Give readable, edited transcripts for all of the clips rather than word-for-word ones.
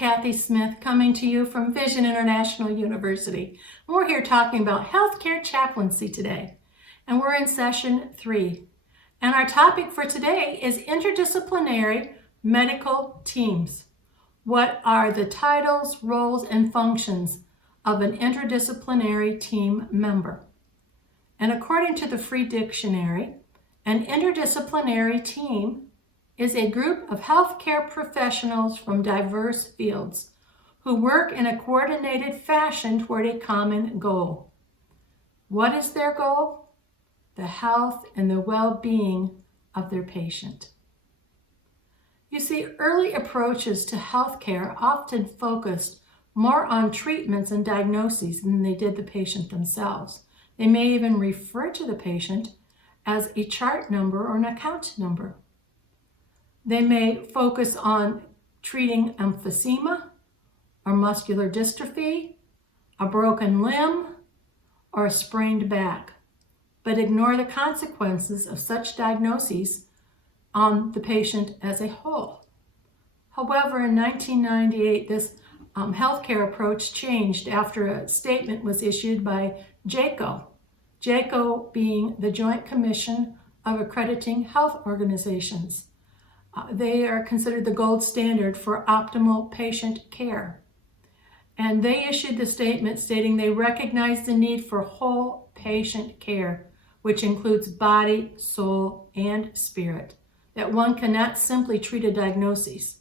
Kathy Smith coming to you from Vision International University. We're here talking about healthcare chaplaincy today, and we're in session 3. And our topic for today is interdisciplinary medical teams. What are the titles, roles, and functions of an interdisciplinary team member? And according to the Free Dictionary, an interdisciplinary team is a group of healthcare professionals from diverse fields who work in a coordinated fashion toward a common goal. What is their goal? The health and the well-being of their patient. You see, early approaches to healthcare often focused more on treatments and diagnoses than they did the patient themselves. They may even refer to the patient as a chart number or an account number. They may focus on treating emphysema or muscular dystrophy, a broken limb, or a sprained back, but ignore the consequences of such diagnoses on the patient as a whole. However, in 1998, this healthcare approach changed after a statement was issued by JCAHO, JCAHO being the Joint Commission of Accrediting Health Organizations. They are considered the gold standard for optimal patient care. And they issued the statement stating they recognize the need for whole patient care, which includes body, soul, and spirit, that one cannot simply treat a diagnosis.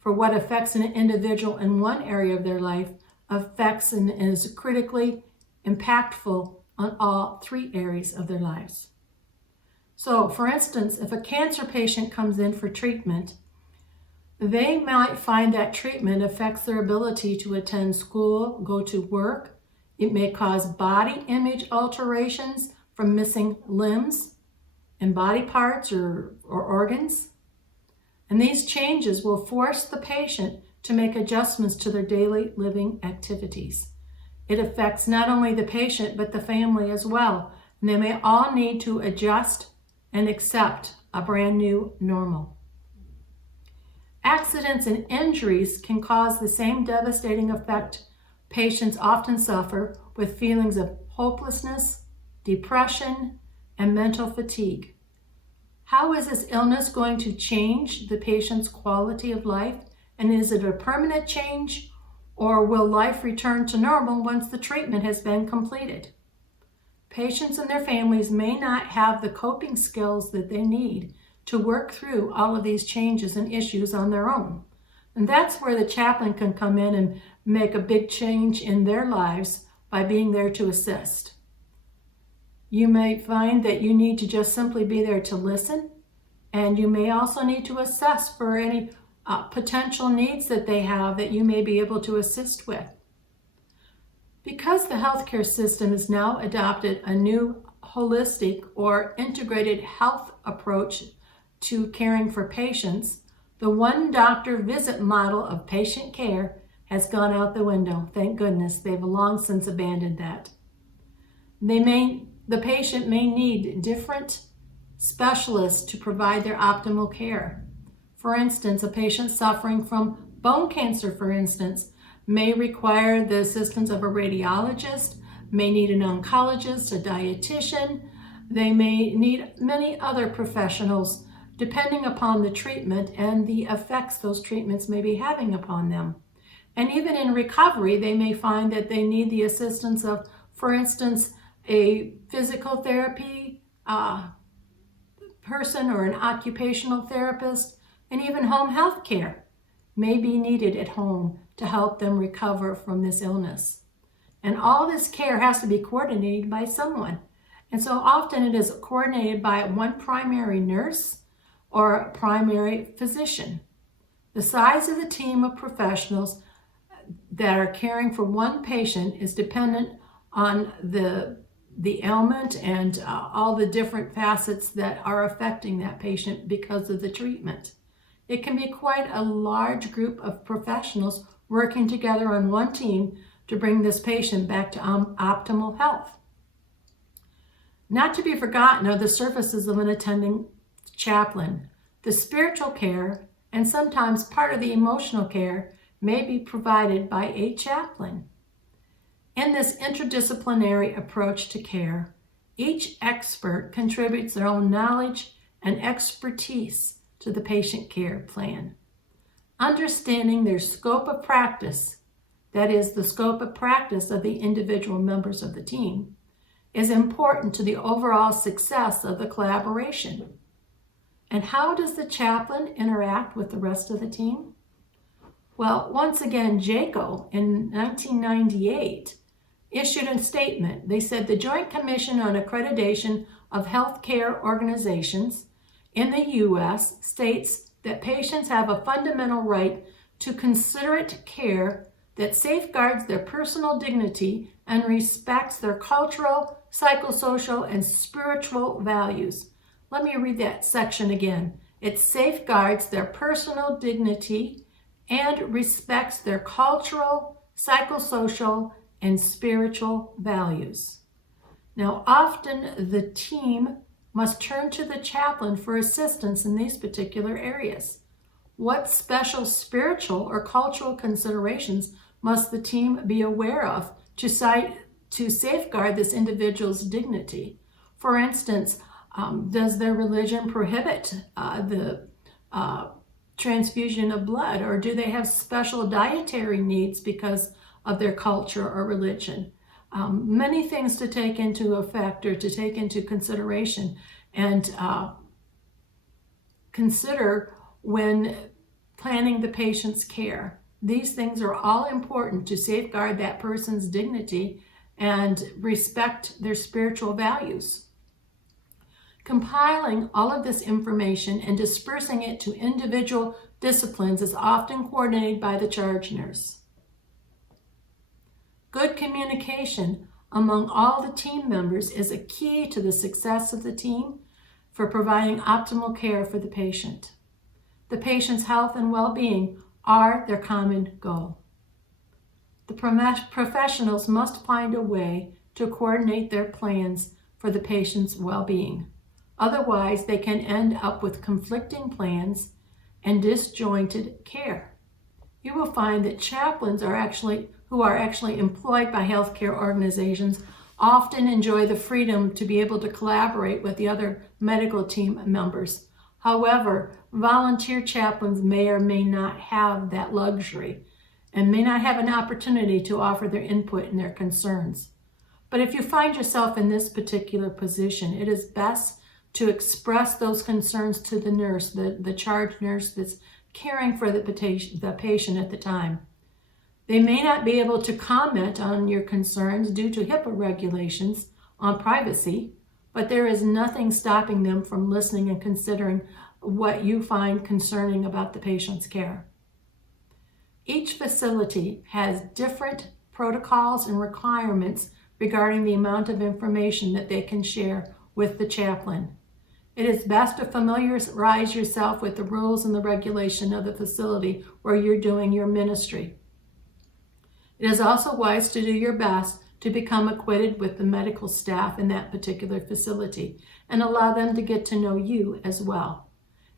For what affects an individual in one area of their life affects and is critically impactful on all 3 areas of their lives. So, for instance, if a cancer patient comes in for treatment, they might find that treatment affects their ability to attend school, go to work. It may cause body image alterations from missing limbs and body parts or organs. And these changes will force the patient to make adjustments to their daily living activities. It affects not only the patient, but the family as well. And they may all need to adjust and accept a brand new normal. Accidents and injuries can cause the same devastating effect patients often suffer, with feelings of hopelessness, depression, and mental fatigue. How is this illness going to change the patient's quality of life? And is it a permanent change, or will life return to normal once the treatment has been completed? Patients and their families may not have the coping skills that they need to work through all of these changes and issues on their own. And that's where the chaplain can come in and make a big change in their lives by being there to assist. You may find that you need to just simply be there to listen, and you may also need to assess for any potential needs that they have that you may be able to assist with. Because the healthcare system has now adopted a new holistic or integrated health approach to caring for patients, the one doctor visit model of patient care has gone out the window. Thank goodness, they've long since abandoned that. The patient may need different specialists to provide their optimal care. For instance, a patient suffering from bone cancer, for instance, may require the assistance of a radiologist, may need an oncologist, a dietitian. They may need many other professionals depending upon the treatment and the effects those treatments may be having upon them. And even in recovery, they may find that they need the assistance of, for instance, a physical therapy person or an occupational therapist, and even home health care may be needed at home to help them recover from this illness. And all this care has to be coordinated by someone. And so often it is coordinated by one primary nurse or a primary physician. The size of the team of professionals that are caring for one patient is dependent on the ailment and all the different facets that are affecting that patient because of the treatment. It can be quite a large group of professionals working together on one team to bring this patient back to optimal health. Not to be forgotten are the services of an attending chaplain. The spiritual care and sometimes part of the emotional care may be provided by a chaplain. In this interdisciplinary approach to care, each expert contributes their own knowledge and expertise to the patient care plan. Understanding their scope of practice, that is, the scope of practice of the individual members of the team, is important to the overall success of the collaboration. And how does the chaplain interact with the rest of the team? Well, once again, JACO in 1998 issued a statement. They said the Joint Commission on Accreditation of Healthcare Organizations in the U.S. states that patients have a fundamental right to considerate care that safeguards their personal dignity and respects their cultural, psychosocial, and spiritual values. Let me read that section again. It safeguards their personal dignity and respects their cultural, psychosocial, and spiritual values. Now, often the team must turn to the chaplain for assistance in these particular areas. What special spiritual or cultural considerations must the team be aware of to safeguard this individual's dignity? For instance, does their religion prohibit the transfusion of blood, or do they have special dietary needs because of their culture or religion? Many things to take into effect or to take into consideration and consider when planning the patient's care. These things are all important to safeguard that person's dignity and respect their spiritual values. Compiling all of this information and dispersing it to individual disciplines is often coordinated by the charge nurse. Good communication among all the team members is a key to the success of the team for providing optimal care for the patient. The patient's health and well-being are their common goal. The professionals must find a way to coordinate their plans for the patient's well-being. Otherwise, they can end up with conflicting plans and disjointed care. You will find that chaplains who are actually employed by healthcare organizations often enjoy the freedom to be able to collaborate with the other medical team members. However, volunteer chaplains may or may not have that luxury and may not have an opportunity to offer their input and their concerns. But if you find yourself in this particular position, it is best to express those concerns to the nurse, the charge nurse that's caring for the patient at the time. They may not be able to comment on your concerns due to HIPAA regulations on privacy, but there is nothing stopping them from listening and considering what you find concerning about the patient's care. Each facility has different protocols and requirements regarding the amount of information that they can share with the chaplain. It is best to familiarize yourself with the rules and the regulation of the facility where you're doing your ministry. It is also wise to do your best to become acquainted with the medical staff in that particular facility and allow them to get to know you as well.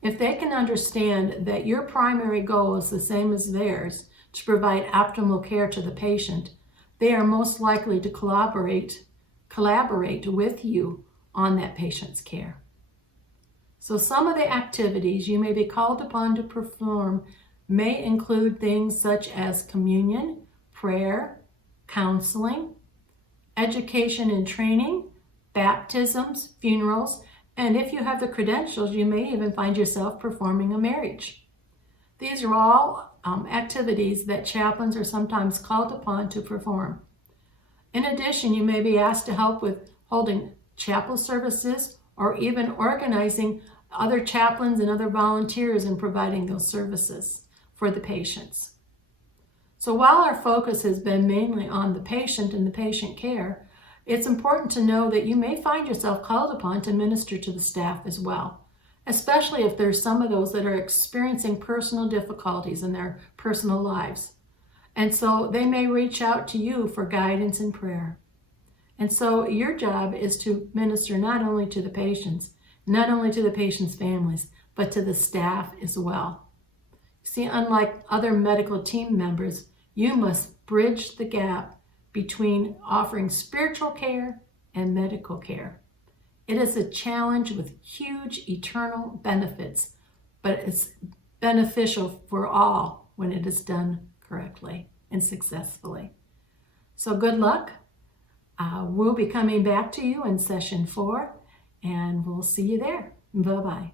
If they can understand that your primary goal is the same as theirs, to provide optimal care to the patient, they are most likely to collaborate with you on that patient's care. So some of the activities you may be called upon to perform may include things such as communion, prayer, counseling, education and training, baptisms, funerals, and if you have the credentials, you may even find yourself performing a marriage. These are all activities that chaplains are sometimes called upon to perform. In addition, you may be asked to help with holding chapel services or even organizing other chaplains and other volunteers in providing those services for the patients. So while our focus has been mainly on the patient and the patient care, it's important to know that you may find yourself called upon to minister to the staff as well, especially if there's some of those that are experiencing personal difficulties in their personal lives. And so they may reach out to you for guidance and prayer. And so your job is to minister not only to the patients, not only to the patients' families, but to the staff as well. See, unlike other medical team members, you must bridge the gap between offering spiritual care and medical care. It is a challenge with huge eternal benefits, but it's beneficial for all when it is done correctly and successfully. So good luck. We'll be coming back to you in session 4, and we'll see you there. Bye-bye.